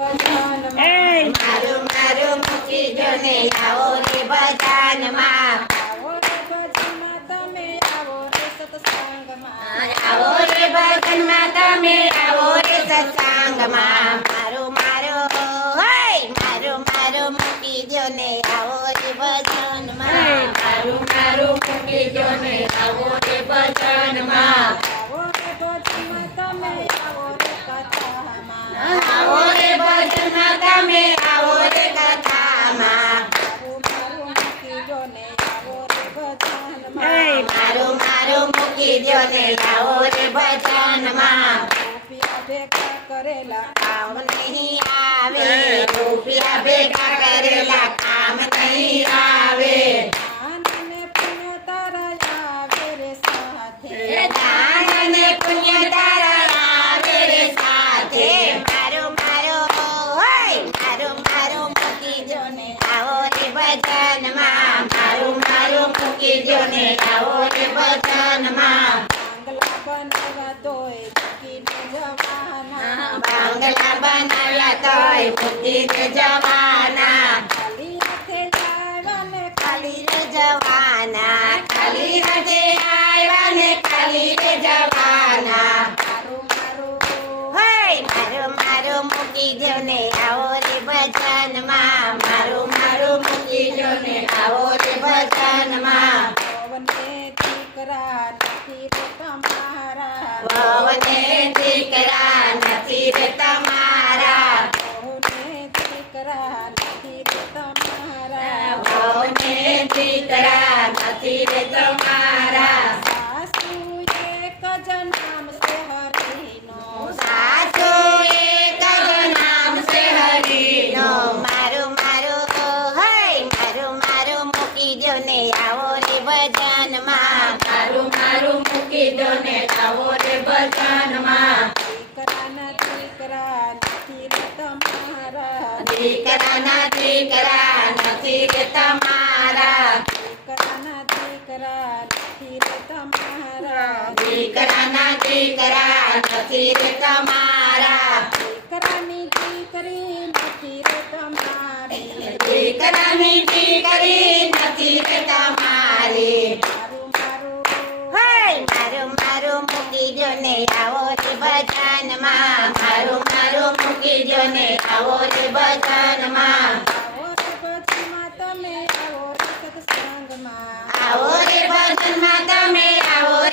મારું મારું મૂકી જો ને આવો રે ભજનમાં આવો રે ભજનમાં તમે આવો રે સત્સંગમાં. તમે આવો રે કથામાં. મારું ને આવો ભજનમાં મારું મારું મૂકી દો ને આવો રે ભજનમાં. કરેલા કામ નહીં આવે રૂપિયા ભેગા કરેલા કામ નહીં ને તોય મૂકીને જવાના. બાંગલા બનાવ્યા તોય બુદ્ધિ જવાના. ખાલી હાથે આવ્યા ને ખાલી રે જવાના. ખાલી રજે આવ્યા ને ખાલી રે જવાના મારું મારું મૂકી દો ને આવો રે ભજનમાં મારું મારું મૂકી દો ને આવો રે ભજનમાં પવને દીકરા રે તમારા ભવને દીકરા તમારા રે તમારા ભવને દીકરા સાસુ નામ છે હરિનો સાચો એક જ નામ છે હરિનો મારું મારું હૈ મારું મારું મૂકી દો ને આવો ભજનમાં મારું મારું મૂકી દો ને આવો રે ભજનમાં. દીકરાના દીકરા નથી રે તમારા. દીકરાના દીકરા નથી રે તમારા. દીકરાના દીકરા નથી રે તમારા. દીકરાના દીકરા નથી રે તમારા. દીકરાની દીકરી નથી રે તમારી. દીકરાની દીકરી નથી રે તમારી. મૂકી ને આવો રે બચાનમાં મારું મારું મૂકી દો ને આવો રે બચાનમાં આવો રે ભજનમાં તમે આવો